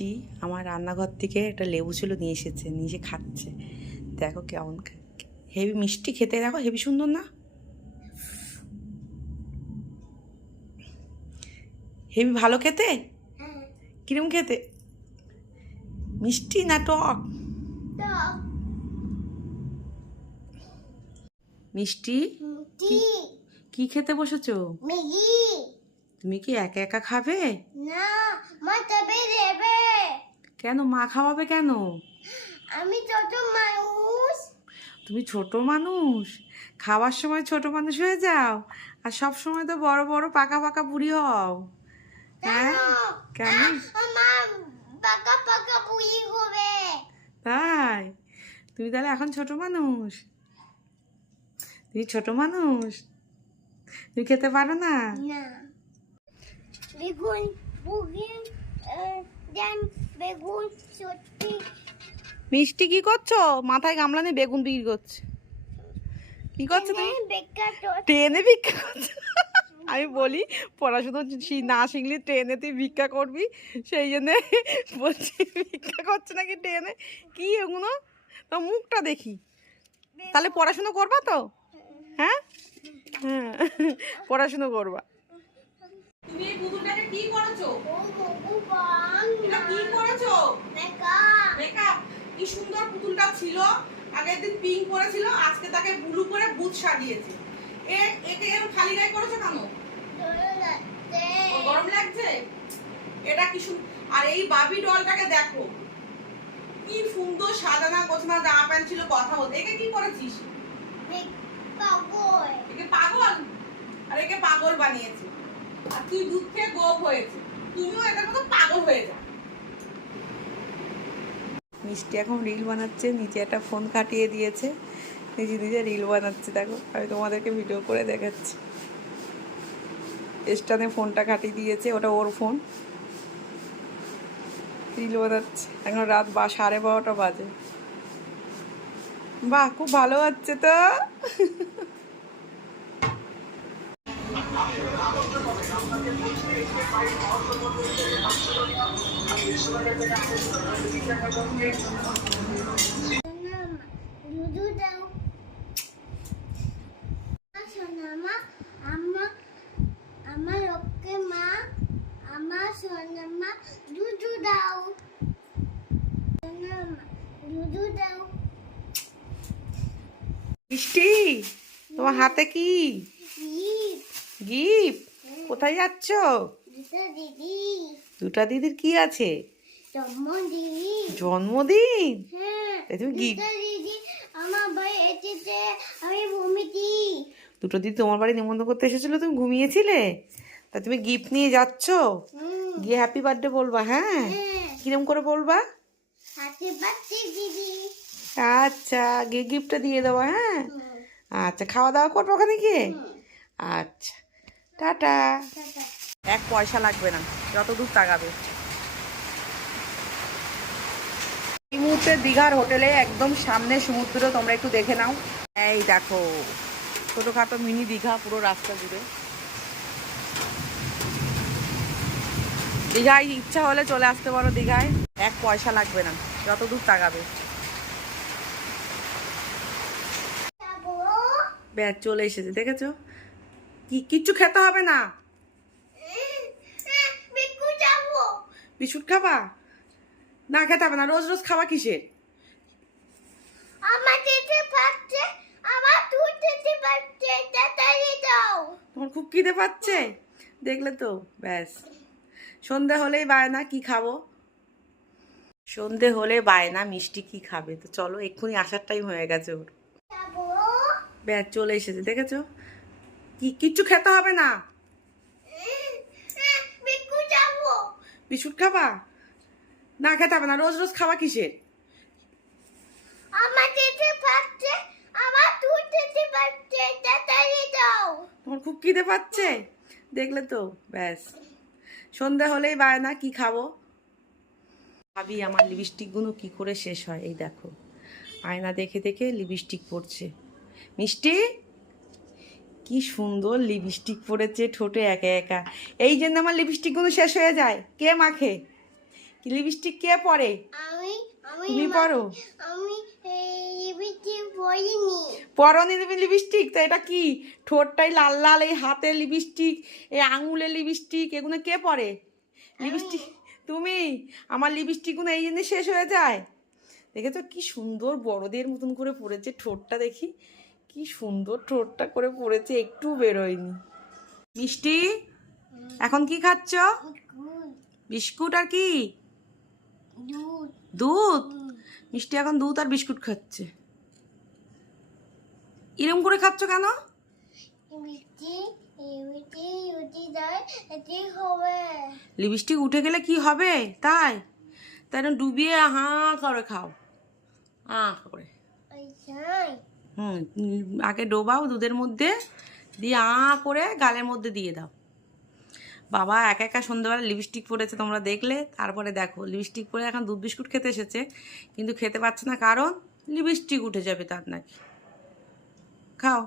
মিষ্টি আমার রান্নাঘর থেকে একটা লেবু ছিল নিয়ে এসেছে, নিয়ে এসে খাচ্ছে। দেখো কেমন হেভি মিষ্টি খেতে, দেখো হেভি সুন্দর না? হেভি ভালো খেতে। কিরম খেতে? মিষ্টি না টক? মিষ্টি কি কি খেতে বসেছো? তুমি কি একা একা খাবে? না, মা তবে দেবে। কেন মা খাওয়াবে কেন? আমি ছোট মানুষ। তুমি ছোট মানুষ, খাওয়ার সময় ছোট মানুষ হয়ে যাও আর সব সময় তো বড় বড় পাকা পাকা বুড়ি হও। হ্যাঁ কেন? আমার পাকা পাকা বুড়ি হবে। তাই? তুমি তাহলে এখন ছোট মানুষ? তুমি ছোট মানুষ, তুমি খেতে পারো না? না, বেগুন বেগুন দেন বেগুন সত্যি। মিষ্টি কি করছো? মাথায় গামলা নিয়ে বেগুন বিক্রি করছে। কি করছো তুমি? ট্রেনে ভিক্ষা করছো? আমি বলি পড়াশুনো না শিখলি ট্রেনে তুই ভিক্ষা করবি, সেই জন্যে বলছি ভিক্ষা করছে নাকি ট্রেনে। কি এগুলো? তো মুখটা দেখি। তাহলে পড়াশুনো করবা তো? হ্যাঁ হ্যাঁ, পড়াশুনো করবা। তুমি এই পুতুলটাকে কি করেছো? এটা কি করেছো? মেকআপ। কি সুন্দর পুতুলটা ছিল, আগের দিন পিঙ্ক করেছিল, আজকে তাকে ব্লু করে ভূত সাজিয়েছে। একে এরকম খালি গায়ে করেছো কেন? গরম লাগছে? এটা কি আর এই বাবি ডলটাকে দেখো, কি সুন্দর সাজানা গোছানো জামা প্যান্ট ছিল, কথা বলতে। একে কি করেছিস? একে পাগল? আর একে পাগল বানিয়েছে, আর তুই দুধ খেয়ে গোপ হয়েছে। তুমিও এটার মতো পাগল হয়ে যা। মিষ্টি এখন রিল বানাচ্ছে, নিচে একটা ফোন কাটিয়ে দিয়েছে, নিজে নিজে রিল বানাচ্ছে। দেখো আমি তোমাদেরকে ভিডিও করে দেখাচ্ছি। স্টানে ফোনটা কাটিয়ে দিয়েছে, ওটা ওর ফোন, রিল বানাচ্ছে। এখন রাত 12:30 বাজে। বাহ, খুব ভালো হচ্ছে তো। দুধু দাও সোনামা। আমার ওকে মা, আমার সোনামা দুধু দাও। সোনামা দুধু দাও। মিষ্টি, তোমার হাতে কি? গিফট? কোথায় যাচ্ছ? দিদি, দুটা দিদির কি আছে? জন্মদিন। জন্মদিন? হ্যাঁ, তুমি গিফট? দিদি আমার ভাই এসেছে, আমি ভূমিতি। দুটো দিদি তোমার বাড়ি নিমন্ত্রণ করতে এসেছিল, তুমি ঘুমিয়েছিলে? তা তুমি গিফট নিয়ে যাচ্ছ, গিয়ে হ্যাপি বার্থডে বলবা? হ্যাঁ, কিরম করে বলবা? হ্যাপি বার্থডে দিদি। আচ্ছা, গিয়ে গিফটটা দিয়ে দেবো। হ্যাঁ আচ্ছা, খাওয়া দাওয়া করবো ওখানে গিয়ে। আচ্ছা, টাটা। 1 পয়সা লাগবে না, যত দূর তাকাবে। এই মুহূর্তে দীঘার হোটেলে একদম সামনে সমুদ্র, তোমরা একটু দেখে নাও। এই দেখো ছোটখাটো মিনি দীঘা পুরো রাস্তা জুড়ে। দীঘায় ইচ্ছা হলে চলে আসতে পারো দীঘায়, 1 পয়সা লাগবে না, যত দূর তাকাবে। ব্যাস চলে এসেছে, দেখেছো? কিচ্ছু খেতে হবে না। বিস্কুট খাবা? না খেতে হবে না, রোজ রোজ খাওয়া কিসের? আমার যেতে পারছে, আমার দুধ দিতে পারছে, তাড়াতাড়ি দাও। তোমার খুব খিদে পাচ্ছে, দেখলে তো? ব্যাস সন্ধে হলেই বায়না কি খাবো, সন্ধে হলে বায়না মিষ্টি কি খাবে। তো চলো, এক্ষুনি আসার টাইম হয়ে গেছে ওর। ব্যাস চলে এসেছে, দেখেছো? কিচ্ছু খেতে হবে না। বিস্কুট খাবা? না খেতে হবে না, রোজ রোজ খাওয়া কিসের? আমার যেতে পারছে, আমার দুধ দিতে পারছে, তাড়াতাড়ি দাও। তোমার খুব খিদে পাচ্ছে, দেখলে তো? ব্যাস সন্ধে হলেই বায়না কি খাবো। ভাবি আমার লিপস্টিকগুলো কি করে শেষ হয়। এই দেখো আয়না দেখে দেখে লিপস্টিক পরছে। মিষ্টি কি সুন্দর লিপস্টিক পরেছে ঠোঁটে একা একা। এই জন্য আমার লিপস্টিকগুলো শেষ হয়ে যায়। কে মাখে? কি লিপস্টিক কে পরে? আমি আমি তুমি পরো? আমি লিপস্টিক পরিনি। পরনি তুমি লিপস্টিক? তো এটা কি? ঠোঁটটাই লাল লাল, এই হাতে লিপস্টিক, এই আঙুলে লিপস্টিক, এগুলো কে পরে? লিপস্টিক তুমি? আমার লিপস্টিকগুলো এই জন্য শেষ হয়ে যায়। দেখেছো কি সুন্দর বড়দের মতন করে পড়েছে ঠোঁটটা, দেখি কি সুন্দর ঠোঁটটা করে পড়েছে, একটু বেরোয়নি। মিষ্টি এখন কি খাচ্ছ? বিস্কুট আর কি? দুধ। দুধ? মিষ্টি এখন দুধ আর বিস্কুট খাচ্ছে। এরম করে খাচ্ছ কেন? লিপস্টিক উঠে গেলে কি হবে? তাই তাই না, ডুবিয়ে হাঁ করে খাও, করে। আগে ডোবাও দুধের মধ্যে, দিয়ে করে গালের মধ্যে দিয়ে দাও। বাবা একা একা সন্ধ্যাবেলা লিপস্টিক পরেছে, তোমরা দেখলে। তারপরে দেখো লিপস্টিক পরে এখন দুধ বিস্কুট খেতে এসেছে, কিন্তু খেতে পাচ্ছে না, কারণ লিপস্টিক উঠে যাবে তার নাকি। খাও।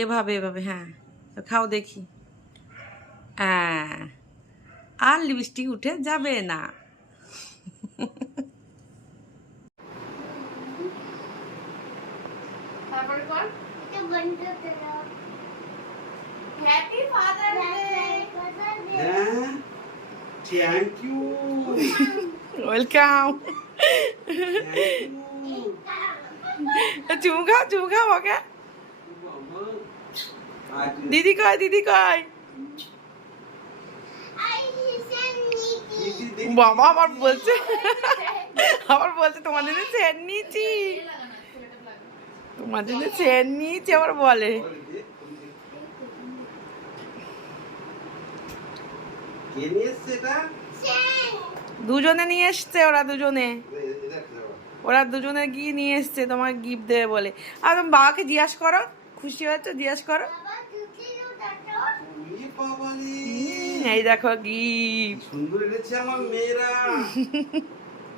এভাবে এভাবে, হ্যাঁ খাও দেখি। হ্যাঁ, আর লিপস্টিক উঠে যাবে না। তারপরে কর। Happy father's day. Thank you. Welcome. চুমু খাও ওকে। দিদি কয়, দিদি কয়? বাবা আবার বলছে তোমার জন্য চেয়ার নিয়েছি, তোমার জন্য চেয়ার নিয়েছি আবার বলে। দুজনে নিয়ে এসছে, ওরা দুজনে গিয়ে নিয়ে এসছে তোমার গিফট দেবে বলে। আর তুমি বাবাকে জিজ্ঞাসা করো, খুশি হয়েছে জিজ্ঞাসা করো। এই দেখো গিফট, সুন্দর এনেছে আমার মেয়েরা।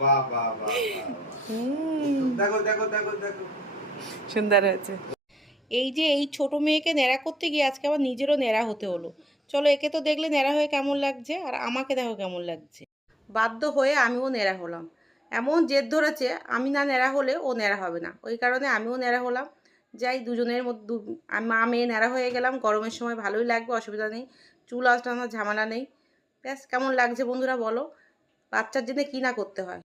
বাহ বাহ বাহ, দেখো দেখো দেখো দেখো, সুন্দর হয়েছে। এই যে এই ছোট মেয়েকে ন্যাড়া করতে গিয়ে আজকে আবার নিজেরও ন্যাড়া হতে হলো। চলো, একে তো দেখলে ন্যাড়া হয়ে কেমন লাগছে, আর আমাকে দেখো কেমন লাগছে। বাধ্য হয়ে আমিও ন্যাড়া হলাম। এমন জেদ ধরেছে, আমি না ন্যাড়া হলে ও ন্যাড়া হবে না, ওই কারণে আমিও ন্যাড়া হলাম। যাই, দুজনের মধ্যে মা মেয়ে ন্যাড়া হয়ে গেলাম। গরমের সময় ভালোই লাগবে, অসুবিধা নেই, চুল আঁচড়ানোর ঝামেলা নেই। ব্যাস, কেমন লাগছে বন্ধুরা বলো? বাচ্চার জন্য কী না করতে হয়।